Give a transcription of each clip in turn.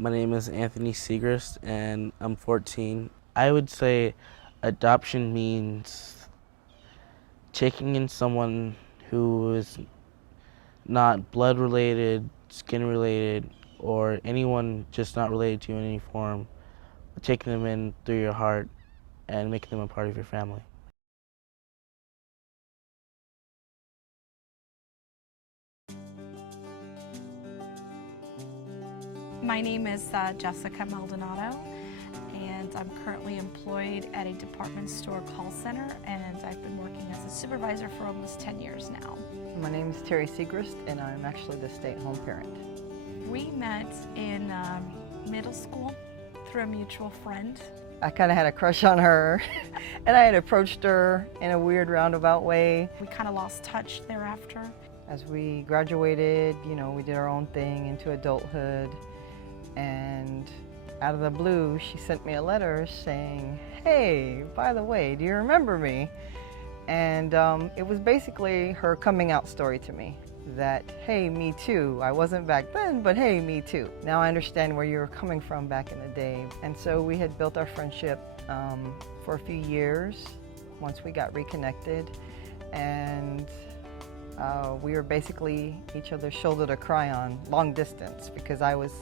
My name is Anthony Segrist and I'm 14. I would say adoption means taking in someone who is not blood related, skin related, or anyone just not related to you in any form, taking them in through your heart and making them a part of your family. My name is Jessica Maldonado, and I'm currently employed at a department store call center, and I've been working as a supervisor for almost 10 years now. My name is Terry Segrist, and I'm actually the stay-at-home parent. We met in middle school through a mutual friend. I kind of had a crush on her, and I had approached her in a weird roundabout way. We kind of lost touch thereafter. As we graduated, we did our own thing into adulthood, and out of the blue, she sent me a letter saying, "Hey, by the way, do you remember me?" And it was basically her coming out story to me, that, hey, me too. I wasn't back then, but hey, me too. Now I understand where you were coming from back in the day. And so we had built our friendship for a few years once we got reconnected. And we were basically each other's shoulder to cry on, long distance, because I was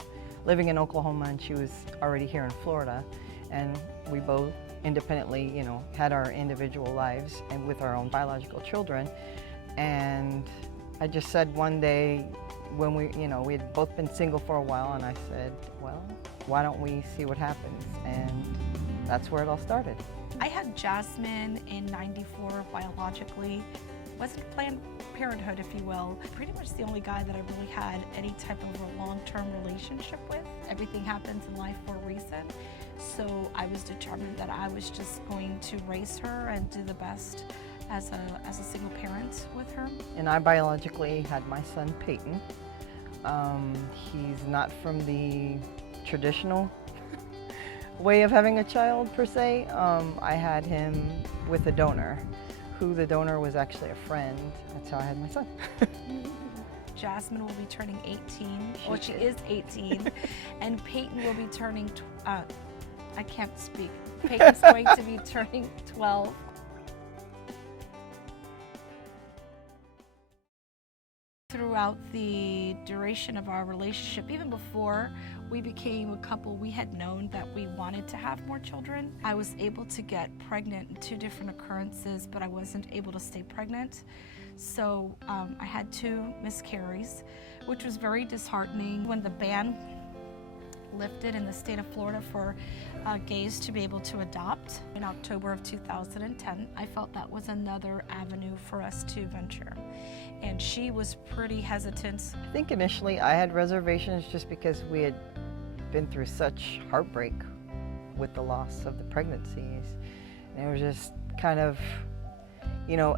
living in Oklahoma and she was already here in Florida. And we both independently, had our individual lives and with our own biological children. And I just said one day when we had both been single for a while, and I said, well, why don't we see what happens? And that's where it all started. I had Jasmine in '94 biologically. Wasn't Planned Parenthood, if you will. Pretty much the only guy that I really had any type of a long-term relationship with. Everything happens in life for a reason. So I was determined that I was just going to raise her and do the best as a single parent with her. And I biologically had my son Peyton. He's not from the traditional way of having a child per se. I had him with a donor, who the donor was actually a friend. That's how I had my son. Jasmine will be turning 18. She is 18. And Peyton will be turning, I can't speak. Peyton's going to be turning 12. Throughout the duration of our relationship, even before we became a couple, we had known that we wanted to have more children. I was able to get pregnant in 2 different occurrences, but I wasn't able to stay pregnant. So I had 2 miscarries, which was very disheartening. When the ban lifted in the state of Florida for gays to be able to adopt in October of 2010, I felt that was another avenue for us to venture. And she was pretty hesitant. I think initially I had reservations just because we had been through such heartbreak with the loss of the pregnancies. And it was just kind of,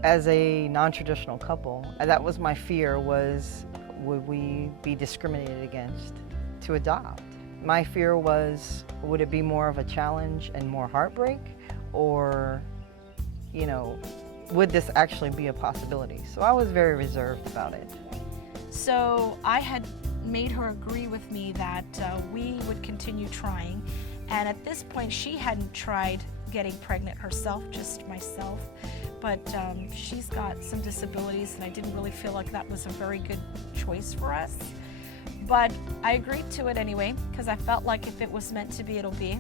as a non-traditional couple, that was my fear, was would we be discriminated against to adopt? My fear was, would it be more of a challenge and more heartbreak, or, would this actually be a possibility? So I was very reserved about it. So I had made her agree with me that we would continue trying. And at this point, she hadn't tried getting pregnant herself, just myself. But she's got some disabilities, and I didn't really feel like that was a very good choice for us. But I agreed to it anyway, because I felt like if it was meant to be, it'll be.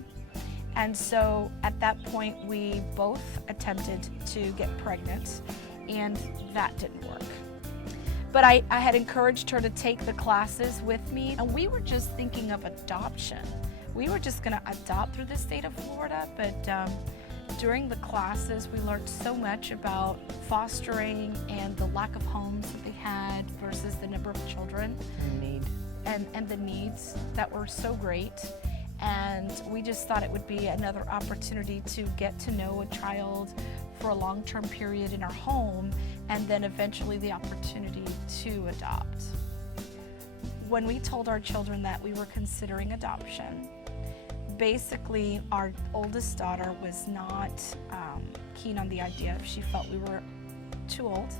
And so at that point, we both attempted to get pregnant, and that didn't work. But I had encouraged her to take the classes with me, and we were just thinking of adoption. We were just gonna adopt through the state of Florida, but during the classes, we learned so much about fostering and the lack of homes that they had versus the number of children. And the needs that were so great. And we just thought it would be another opportunity to get to know a child for a long-term period in our home, and then eventually the opportunity to adopt. When we told our children that we were considering adoption, basically our oldest daughter was not keen on the idea. She felt we were too old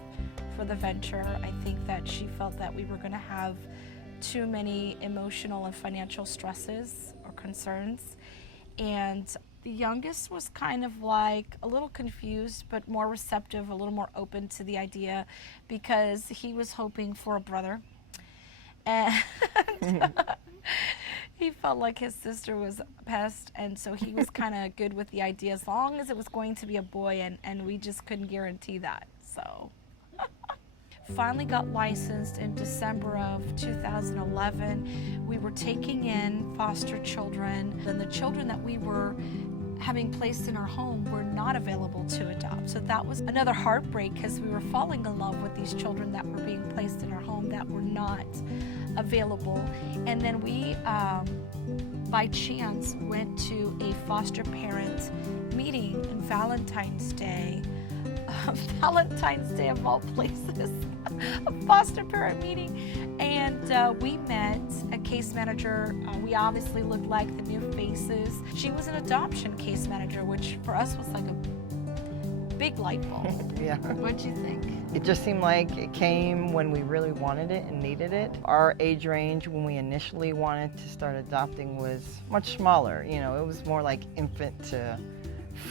for the venture. I think that she felt that we were going to have too many emotional and financial stresses or concerns. And the youngest was kind of like a little confused, but more receptive, a little more open to the idea, because he was hoping for a brother. And he felt like his sister was a pest, and so he was kind of good with the idea as long as it was going to be a boy, and we just couldn't guarantee that. So finally got licensed in December of 2011. We were taking in foster children, and the children that we were having placed in our home were not available to adopt. So that was another heartbreak, because we were falling in love with these children that were being placed in our home that were not available. And then we, by chance, went to a foster parent meeting on Valentine's Day. Valentine's Day of all places, a foster parent meeting. And we met a case manager. We obviously looked like the new faces. She was an adoption case manager, which for us was like a big light bulb. Yeah. What'd you think? It just seemed like it came when we really wanted it and needed it. Our age range when we initially wanted to start adopting was much smaller. You know, it was more like infant to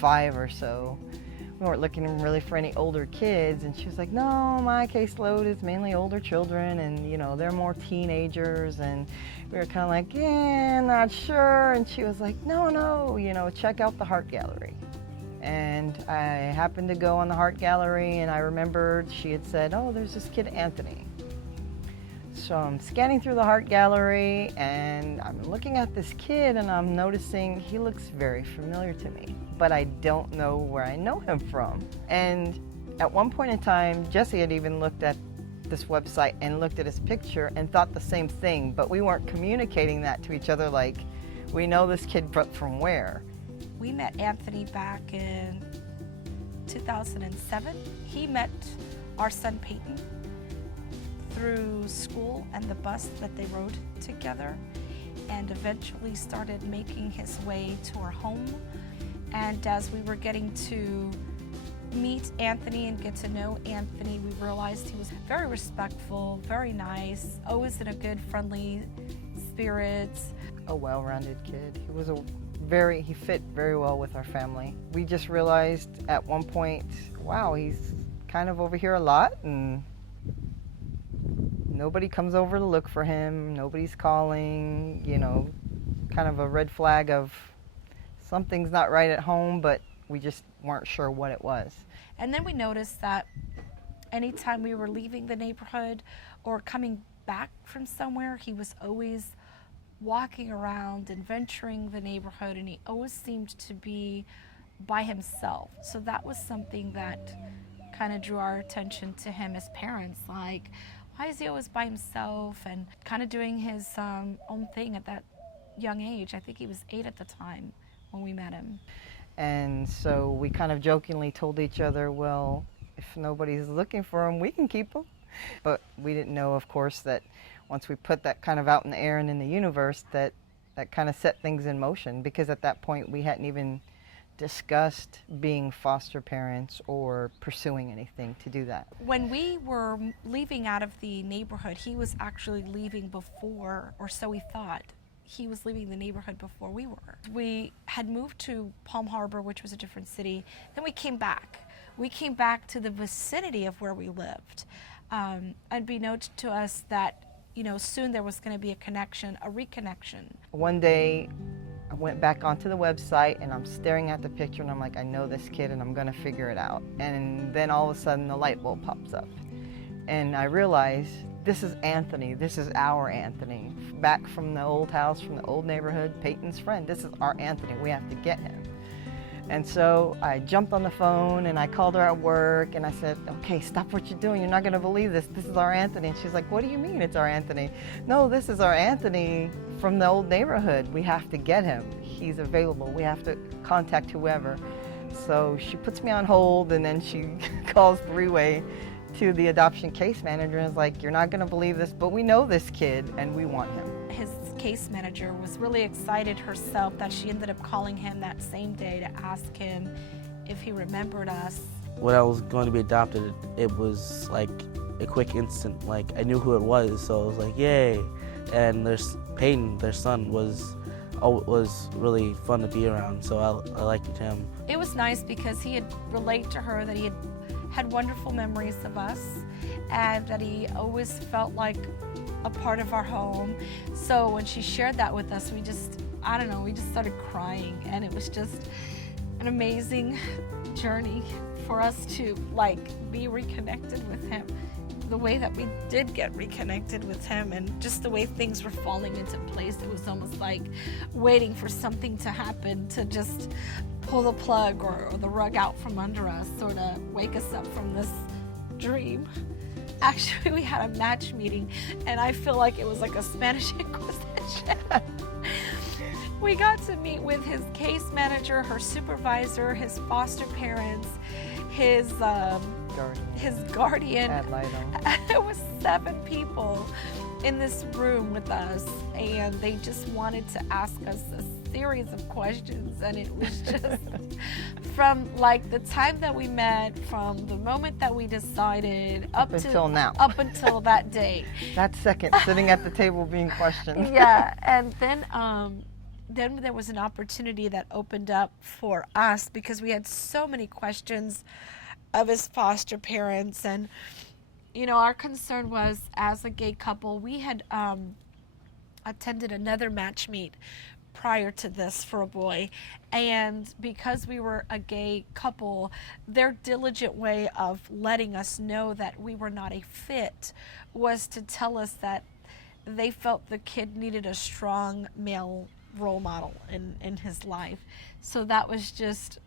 5 or so. We weren't looking really for any older kids, and she was like, no, my caseload is mainly older children, and you know, they're more teenagers. And we were kind of like, yeah, not sure. And she was like, no, you know, check out the Heart Gallery. And I happened to go on the Heart Gallery, and I remembered she had said, oh, there's this kid Anthony. So I'm scanning through the Heart Gallery, and I'm looking at this kid, and I'm noticing he looks very familiar to me, but I don't know where I know him from. And at one point in time, Jesse had even looked at this website and looked at his picture and thought the same thing, but we weren't communicating that to each other like, we know this kid, but from where? We met Anthony back in 2007. He met our son Peyton through school and the bus that they rode together, and eventually started making his way to our home. And as we were getting to meet Anthony and get to know Anthony, we realized he was very respectful, very nice, always in a good, friendly spirit. A well-rounded kid. He fit very well with our family. We just realized at one point, wow, he's kind of over here a lot, and nobody comes over to look for him, nobody's calling, you know, kind of a red flag of something's not right at home, but we just weren't sure what it was. And then we noticed that anytime we were leaving the neighborhood or coming back from somewhere, he was always walking around and venturing the neighborhood, and he always seemed to be by himself. So that was something that kind of drew our attention to him as parents, like, why is he always by himself and kind of doing his own thing at that young age? I think he was 8 at the time when we met him. And so we kind of jokingly told each other, well, if nobody's looking for him, we can keep him. But we didn't know, of course, that once we put that kind of out in the air and in the universe, that kind of set things in motion, because at that point we hadn't even discussed being foster parents or pursuing anything to do that. When we were leaving out of the neighborhood, he was actually leaving before, or so we thought. He was leaving the neighborhood before we were. We had moved to Palm Harbor, which was a different city. Then we came back. We came back to the vicinity of where we lived. Unbeknownst to us that, you know, soon there was going to be a connection, a reconnection. One day I went back onto the website and I'm staring at the picture and I'm like, I know this kid and I'm going to figure it out. And then all of a sudden the light bulb pops up. And I realized, this is Anthony, this is our Anthony. Back from the old house, from the old neighborhood, Peyton's friend. This is our Anthony, we have to get him. And so I jumped on the phone and I called her at work and I said, okay, stop what you're doing, you're not gonna believe this. This is our Anthony. And she's like, what do you mean it's our Anthony? No, this is our Anthony from the old neighborhood. We have to get him. He's available. We have to contact whoever. So she puts me on hold and then she calls three-way to the adoption case manager and is like, you're not gonna believe this, but we know this kid and we want him. His case manager was really excited herself that she ended up calling him that same day to ask him if he remembered us. When I was going to be adopted, it was like a quick instant, like I knew who it was, so I was like, yay. and Peyton, their son, was really fun to be around, so I liked him. It was nice because he had relayed to her that he had wonderful memories of us and that he always felt like a part of our home. So when she shared that with us, we just started crying, and it was just an amazing journey for us to be reconnected with him. The way that we did get reconnected with him, and just the way things were falling into place, it was almost like waiting for something to happen to just pull the plug or the rug out from under us, sort of wake us up from this dream. Actually, we had a match meeting, and I feel like it was like a Spanish Inquisition. We got to meet with his case manager, her supervisor, his foster parents, his guardian. It was 7 people in this room with us, and they just wanted to ask us a series of questions, and it was just from the time that we met, from the moment that we decided up until now, up until that day. That second, sitting at the table being questioned. Yeah, and then there was an opportunity that opened up for us because we had so many questions of his foster parents, and our concern was, as a gay couple, we had attended another match meet prior to this for a boy, and because we were a gay couple, their diligent way of letting us know that we were not a fit was to tell us that they felt the kid needed a strong male role model in his life. So that was just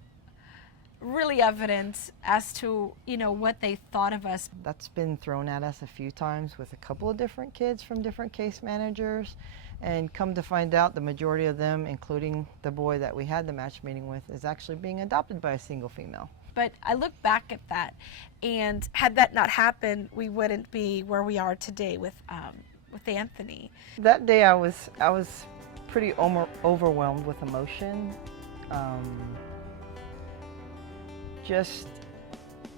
really evident as to what they thought of us. That's been thrown at us a few times with a couple of different kids from different case managers, and come to find out the majority of them, including the boy that we had the match meeting with, is actually being adopted by a single female. But I look back at that, and had that not happened, we wouldn't be where we are today with Anthony. That day I was pretty overwhelmed with emotion. Just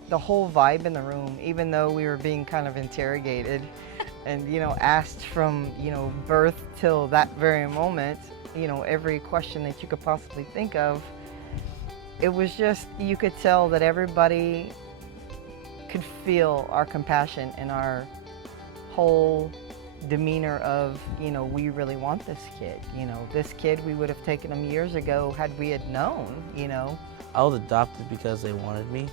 the whole vibe in the room, even though we were being kind of interrogated and asked from birth till that very moment, every question that you could possibly think of. It was just, you could tell that everybody could feel our compassion and our whole demeanor of, we really want this kid. This kid, we would have taken him years ago had we had known. I was adopted because they wanted me,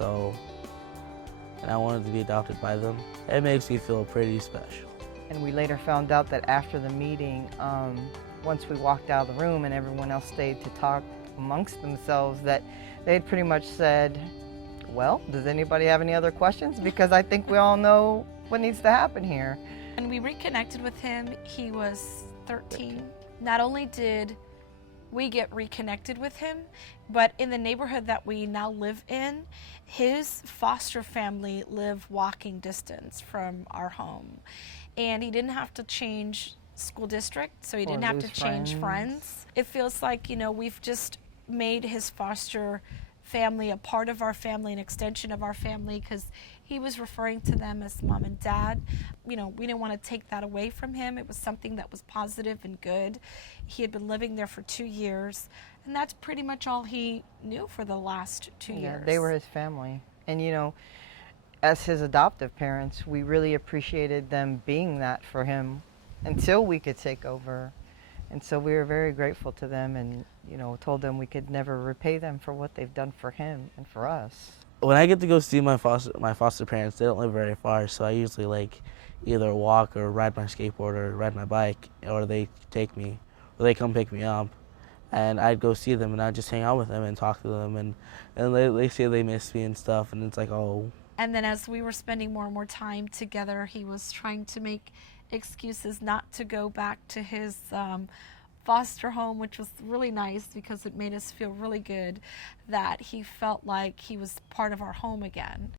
and I wanted to be adopted by them. It makes me feel pretty special. And we later found out that after the meeting, once we walked out of the room and everyone else stayed to talk amongst themselves, that they had pretty much said, well, does anybody have any other questions? Because I think we all know what needs to happen here. And we reconnected with him. He was 13. Not only did we get reconnected with him, but in the neighborhood that we now live in, his foster family live walking distance from our home. And he didn't have to change school district, so he didn't have to change friends. It feels like, we've just made his foster family a part of our family, an extension of our family, because he was referring to them as mom and dad. We didn't want to take that away from him. It was something that was positive and good. He had been living there for 2 years, and that's pretty much all he knew for the last 2 years. They were his family. And as his adoptive parents, we really appreciated them being that for him until we could take over. And so we were very grateful to them, and told them we could never repay them for what they've done for him and for us. When I get to go see my foster parents, they don't live very far, so I usually either walk or ride my skateboard or ride my bike, or they take me, or they come pick me up, and I'd go see them and I'd just hang out with them and talk to them, and they say they miss me and stuff, and it's like, oh. And then as we were spending more and more time together, he was trying to make excuses not to go back to his foster home, which was really nice because it made us feel really good that he felt like he was part of our home again.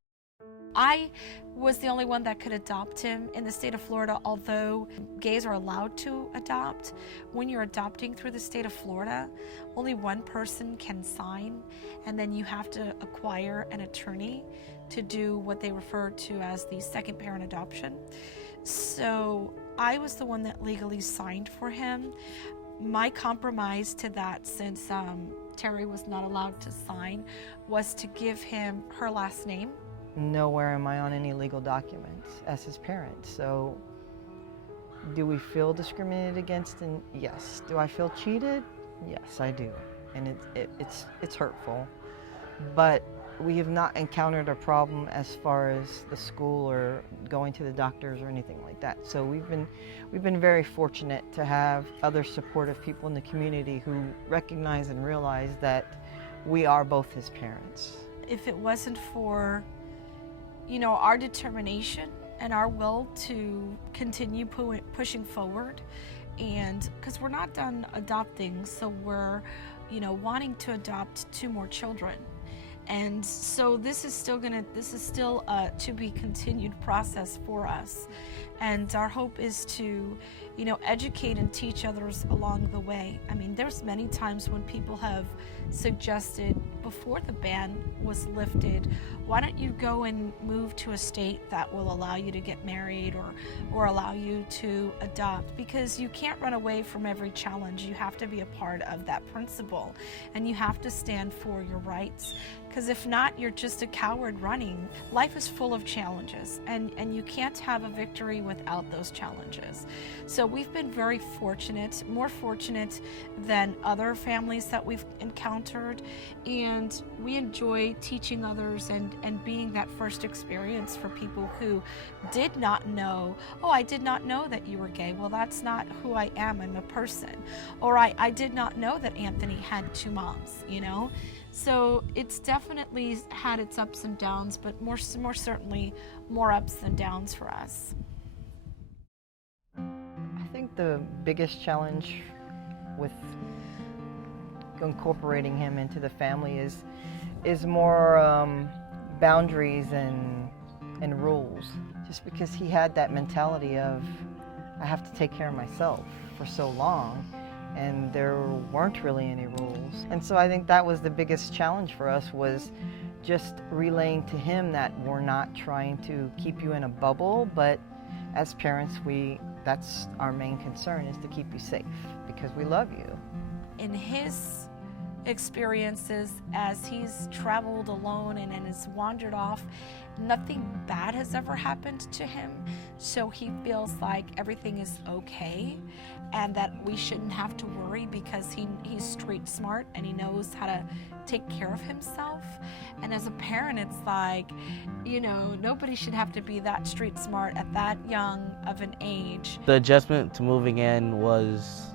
I was the only one that could adopt him in the state of Florida. Although gays are allowed to adopt, when you're adopting through the state of Florida, only one person can sign, and then you have to acquire an attorney to do what they refer to as the second parent adoption. So I was the one that legally signed for him. My compromise to that, since Terry was not allowed to sign, was to give him her last name. Nowhere am I on any legal documents as his parent. So do we feel discriminated against? And yes. Do I feel cheated? Yes, I do. And it's hurtful. But we have not encountered a problem as far as the school or going to the doctors or anything like that. So we've been very fortunate to have other supportive people in the community who recognize and realize that we are both his parents. If it wasn't for, our determination and our will to continue pushing forward, and because we're not done adopting, so we're, wanting to adopt 2 more children. And so this is still a to be continued process for us. And our hope is to, educate and teach others along the way. I mean, there's many times when people have suggested before the ban was lifted, why don't you go and move to a state that will allow you to get married or allow you to adopt? Because you can't run away from every challenge. You have to be a part of that principle, and you have to stand for your rights. Because if not, you're just a coward running. Life is full of challenges, and you can't have a victory without those challenges. So we've been very fortunate, more fortunate than other families that we've encountered, and we enjoy teaching others and being that first experience for people who did not know, oh, I did not know that you were gay. Well, that's not who I am. I'm a person. Or I did not know that Anthony had 2 moms, So it's definitely had its ups and downs, but more certainly more ups than downs for us. I think the biggest challenge with incorporating him into the family is more boundaries and rules. Just because he had that mentality of, I have to take care of myself for so long, and there weren't really any rules. And so I think that was the biggest challenge for us, was just relaying to him that we're not trying to keep you in a bubble, but as parents, that's our main concern, is to keep you safe because we love you. In his experiences, as he's traveled alone and has wandered off, nothing bad has ever happened to him. So he feels like everything is okay and that we shouldn't have to worry because he's street smart and he knows how to take care of himself. And as a parent, it's like, nobody should have to be that street smart at that young of an age. The adjustment to moving in was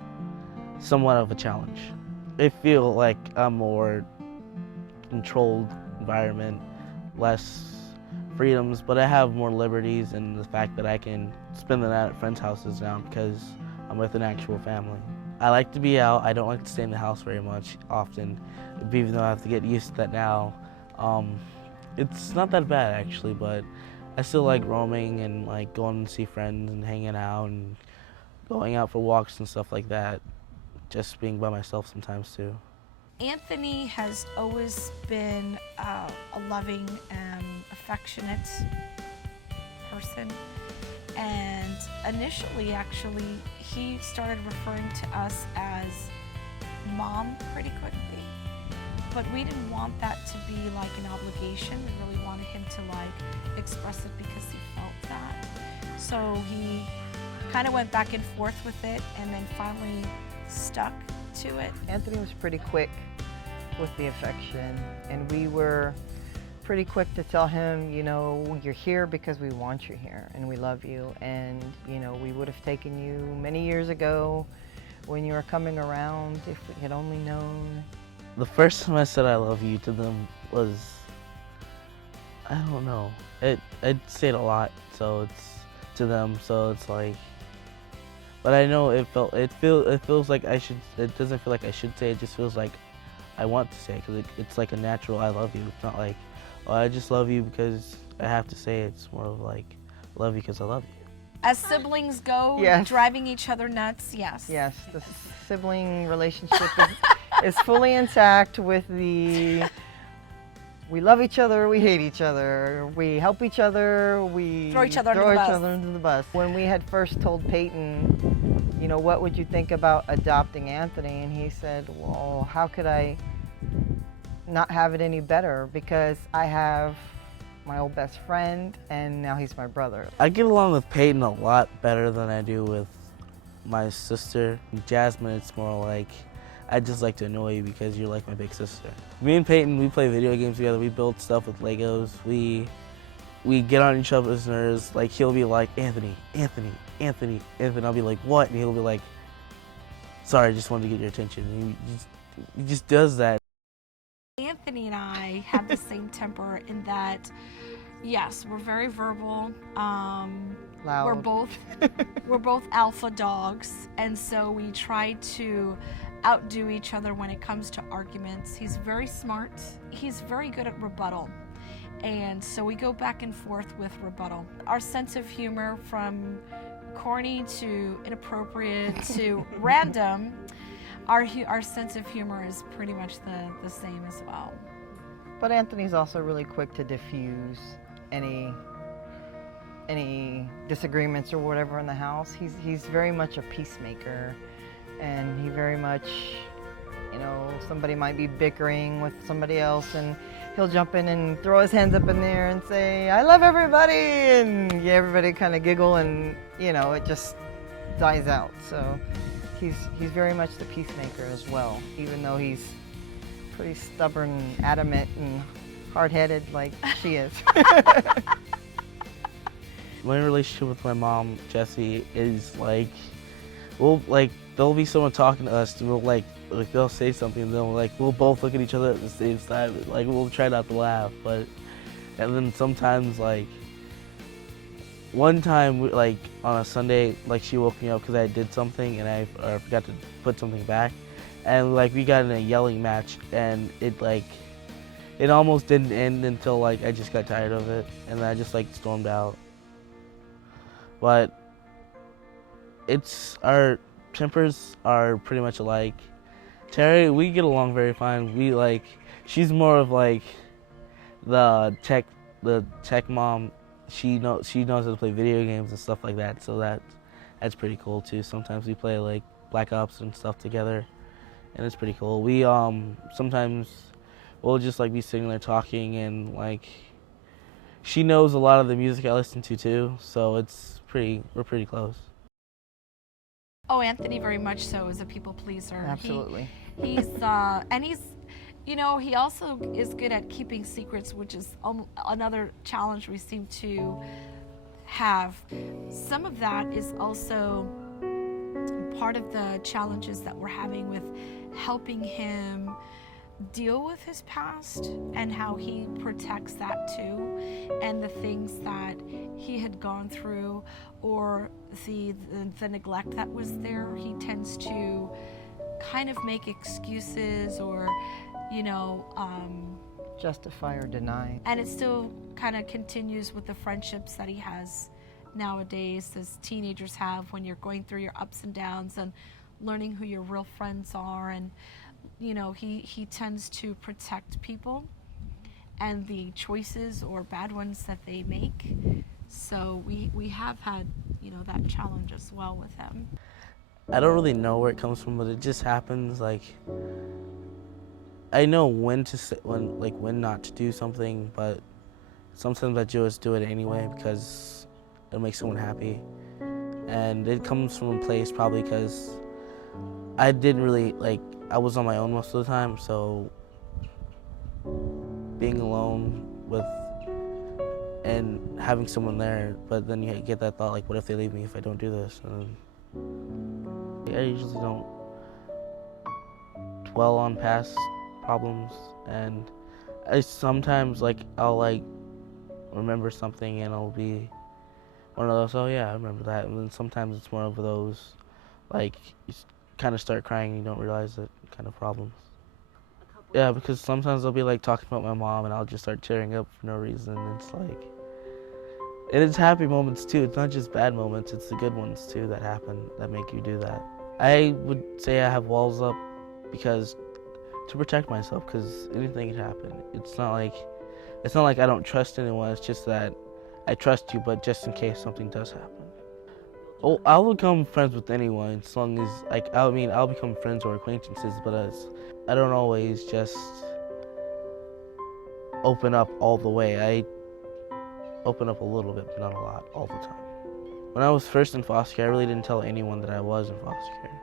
somewhat of a challenge. I feel like a more controlled environment, less freedoms, but I have more liberties, and the fact that I can spend the night at friends' houses now because I'm with an actual family. I like to be out. I don't like to stay in the house very much often, even though I have to get used to that now. It's not that bad actually, but I still like roaming and like going to see friends and hanging out and going out for walks and stuff like that. Just being by myself sometimes too. Anthony has always been a loving and affectionate person. And initially, actually, he started referring to us as mom pretty quickly. But we didn't want that to be like an obligation. We really wanted him to like express it because he felt that. So he kind of went back and forth with it and then finally stuck to it. Anthony was pretty quick with the affection, and we were pretty quick to tell him, you're here because we want you here and we love you, and we would have taken you many years ago when you were coming around if we had only known. The first time I said I love you to them was, I don't know, I'd say it a lot, so it's to them, so it's like, but I know it feels like I should, it doesn't feel like I should say it, just feels like I want to say it, because it's like a natural I love you. It's not like, oh, I just love you because I have to say it. It's more of like, I love you because I love you. As siblings go, yes. Driving each other nuts, yes. Yes, the sibling relationship is fully intact with the We love each other, we hate each other, we help each other, we Throw each other under the bus. When we had first told Peyton, you know, what would you think about adopting Anthony? And he said, well, how could I not have it any better? Because I have my old best friend and now he's my brother. I get along with Peyton a lot better than I do with my sister. Jasmine, it's more like, I just like to annoy you because you're like my big sister. Me and Peyton, we play video games together. We build stuff with Legos. We get on each other's nerves. Like, he'll be like, Anthony, Anthony, Anthony, Anthony. I'll be like, what? And he'll be like, sorry, I just wanted to get your attention. And he just does that. Anthony and I have the same temper in that, yes, we're very verbal. Loud. We're both alpha dogs, and so we try to outdo each other when it comes to arguments. He's very smart. He's very good at rebuttal, and so we go back and forth with rebuttal. Our sense of humor, from corny to inappropriate to random, our sense of humor is pretty much the same as well. But Anthony's also really quick to diffuse any disagreements or whatever in the house. He's very much a peacemaker, and he very much, you know, somebody might be bickering with somebody else and he'll jump in and throw his hands up in the air and say, I love everybody, and yeah, everybody kind of giggle, and you know, it just dies out. So he's very much the peacemaker as well, even though he's pretty stubborn, adamant, and hard-headed like she is. My relationship with my mom, Jessie, is like, there'll be someone talking to us, and we'll they'll say something, and then we'll both look at each other at the same time. Like, we'll try not to laugh, and then sometimes, one time, on a Sunday, she woke me up because I did something and I forgot to put something back, and we got in a yelling match, and it almost didn't end until I just got tired of it, and I just stormed out. But our tempers are pretty much alike. Terry, we get along very fine. She's more of the tech mom. She knows how to play video games and stuff like that, so that's pretty cool too. Sometimes we play Black Ops and stuff together, and it's pretty cool. We sometimes we'll just be sitting there talking, and she knows a lot of the music I listen to too, so we're pretty close. Oh, Anthony very much so is a people pleaser. Absolutely. He's he also is good at keeping secrets, which is another challenge we seem to have. Some of that is also part of the challenges that we're having with helping him deal with his past and how he protects that too, and the things that he had gone through, or the neglect that was there. He tends to kind of make excuses, or justify or deny. And it still kind of continues with the friendships that he has nowadays, as teenagers have, when you're going through your ups and downs and learning who your real friends are. And he tends to protect people and the choices or bad ones that they make. So we have had that challenge as well with him. I don't really know where it comes from, but it just happens. I know when to say, when not to do something, but sometimes I just do it anyway because it makes someone happy, and it comes from a place probably because I didn't really I was on my own most of the time, so being alone and having someone there, but then you get that thought what if they leave me if I don't do this? And I usually don't dwell on past problems, and I sometimes I'll remember something and I'll be one of those, oh yeah, I remember that, and then sometimes it's more of those you kind of start crying and you don't realize it kind of problems. Yeah, because sometimes I'll be talking about my mom and I'll just start tearing up for no reason. It's and it's happy moments too. It's not just bad moments, it's the good ones too that happen that make you do that. I would say I have walls up because to protect myself, because anything could happen. It's not It's not like I don't trust anyone, it's just that I trust you, but just in case something does happen. Oh, I'll become friends with anyone as long as, like, I'll become friends or acquaintances, but I don't always just open up all the way. I open up a little bit, but not a lot, all the time. When I was first in foster care, I really didn't tell anyone that I was in foster care.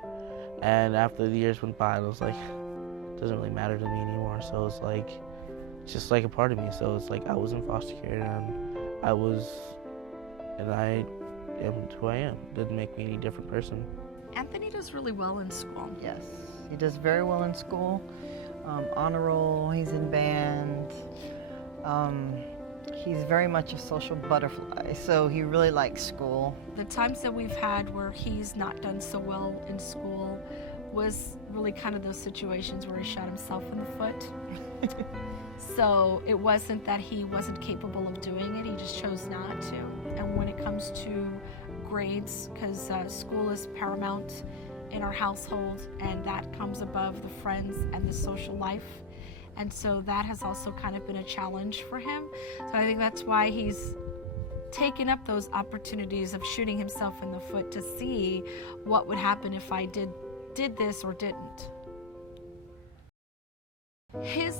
And after the years went by, I was like, it doesn't really matter to me anymore. So it's like, it's just like a part of me. So it's like I was in foster care, and I am who I am. It didn't make me any different person. Anthony does really well in school. Yes, he does very well in school. Honor roll, he's in band. He's very much a social butterfly, so he really likes school. The times that we've had where he's not done so well in school was really kind of those situations where he shot himself in the foot. So it wasn't that he wasn't capable of doing it, he just chose not to. And when it comes to grades, because school is paramount in our household, and that comes above the friends and the social life. And so that has also kind of been a challenge for him. So I think that's why he's taken up those opportunities of shooting himself in the foot to see what would happen if I did this or didn't. His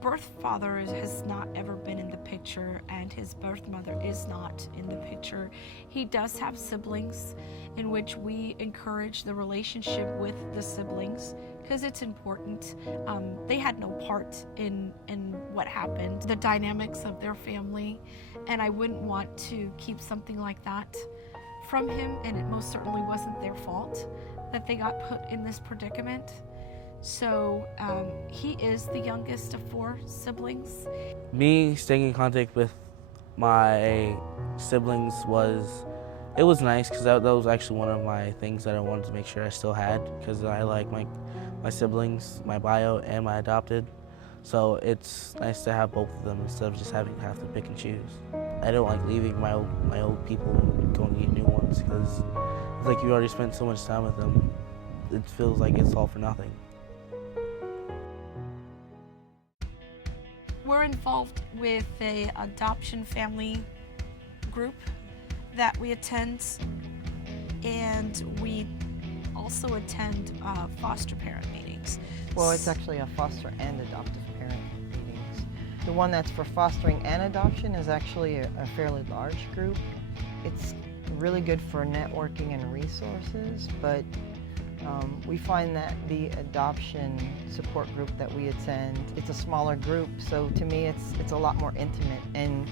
birth father has not ever been in the picture, and his birth mother is not in the picture. He does have siblings, in which we encourage the relationship with the siblings because it's important. They had no part in what happened, the dynamics of their family, and I wouldn't want to keep something like that from him, and it most certainly wasn't their fault that they got put in this predicament. So he is the youngest of 4 siblings. Me staying in contact with my siblings was nice, because that was actually one of my things that I wanted to make sure I still had, because I like my siblings, my bio, and my adopted. So it's nice to have both of them instead of just having to have to pick and choose. I don't like leaving my old people and going to get new ones, because it's like you already spent so much time with them. It feels like it's all for nothing. We're involved with an adoption family group that we attend, and we also attend foster parent meetings. Well, it's actually a foster and adoptive parent meetings. The one that's for fostering and adoption is actually a fairly large group. It's really good for networking and resources, but we find that the adoption support group that we attend, it's a smaller group, so to me it's a lot more intimate, and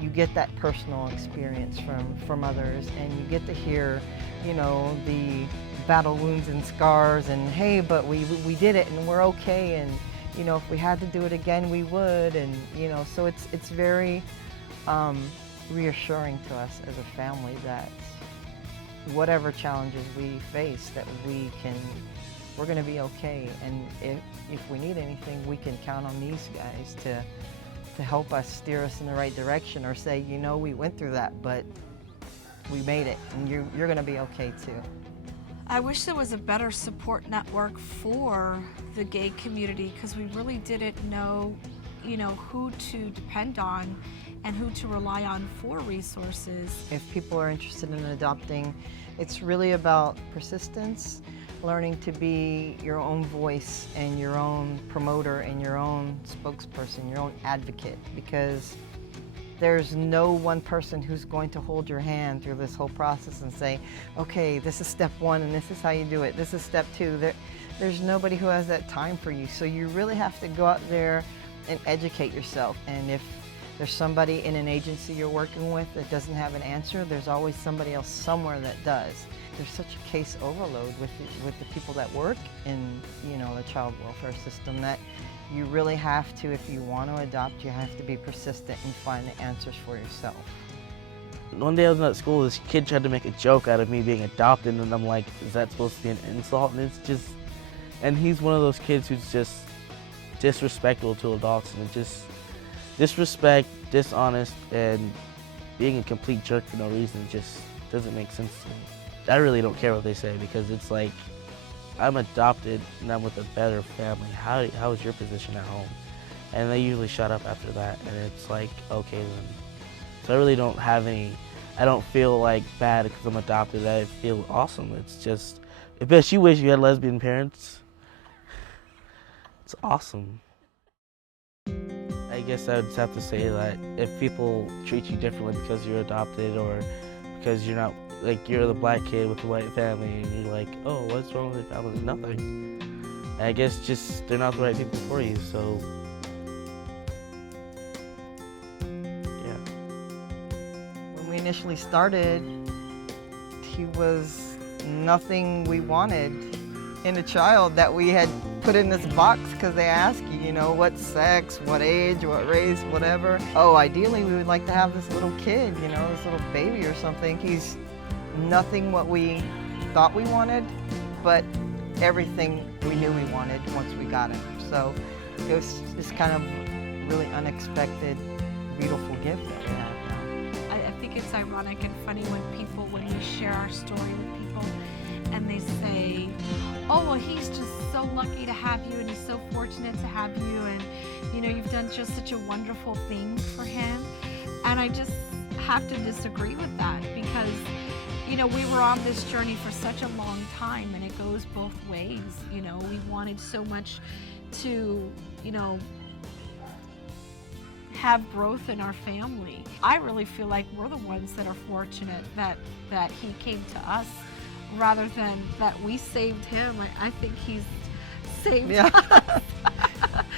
you get that personal experience from others, and you get to hear, you know, the battle wounds and scars, and hey, but we did it and we're okay, and you know, if we had to do it again we would, and you know, so it's very reassuring to us as a family that whatever challenges we face, that we're going to be okay, and if we need anything, we can count on these guys to help us, steer us in the right direction, or say, you know, we went through that, but we made it, and you're going to be okay too. I wish there was a better support network for the gay community, because we really didn't know, you know, who to depend on and who to rely on for resources. If people are interested in adopting, it's really about persistence, learning to be your own voice and your own promoter and your own spokesperson, your own advocate, because there's no one person who's going to hold your hand through this whole process and say, okay, this is step 1 and this is how you do it, this is step 2. There's nobody who has that time for you, so you really have to go out there and educate yourself. And if there's somebody in an agency you're working with that doesn't have an answer, there's always somebody else somewhere that does. There's such a case overload with the people that work in, you know, the child welfare system, that you really have to, if you want to adopt, you have to be persistent and find the answers for yourself. One day I was at school, this kid tried to make a joke out of me being adopted, and I'm like, is that supposed to be an insult? And it's just, and he's one of those kids who's just disrespectful to adults, and it just, disrespect, dishonest, and being a complete jerk for no reason just doesn't make sense to me. I really don't care what they say, because it's like, I'm adopted and I'm with a better family. How is your position at home? and they usually shut up after that, and it's like, okay then. So I really don't have any, I don't feel like bad because I'm adopted. I feel awesome. It's just, I bet you wish you had lesbian parents. It's awesome. I guess I would just have to say that if people treat you differently because you're adopted or because you're not, like you're the black kid with the white family and you're like, oh, what's wrong with your family? Nothing. And I guess just they're not the right people for you, so yeah. When we initially started, he was nothing we wanted in a child that we had put in this box because they ask you, you know, what sex, what age, what race, whatever. Oh, ideally we would like to have this little kid, you know, this little baby or something. He's nothing what we thought we wanted, but everything we knew we wanted once we got him. So it was just kind of really unexpected, beautiful gift that we have now. I think it's ironic and funny when we share our story with people and they say, oh, well, he's just so lucky to have you and he's so fortunate to have you and, you know, you've done just such a wonderful thing for him. And I just have to disagree with that because, you know, we were on this journey for such a long time and it goes both ways. You know, we wanted so much to, you know, have growth in our family. I really feel like we're the ones that are fortunate that he came to us rather than that we saved him. I think he's saved us.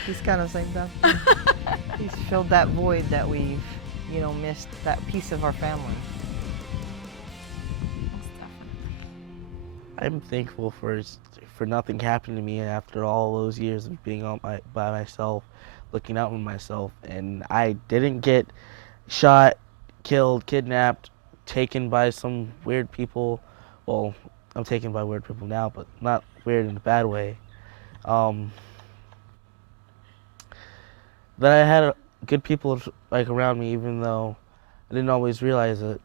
He's kind of saved us. He's filled that void that we've, you know, missed, that piece of our family. Most definitely. I'm thankful for nothing happening to me after all those years of being by myself, looking out for myself, and I didn't get shot, killed, kidnapped, taken by some weird people. Well, I'm taken by weird people now, but not weird in a bad way. That I had good people like around me, even though I didn't always realize it.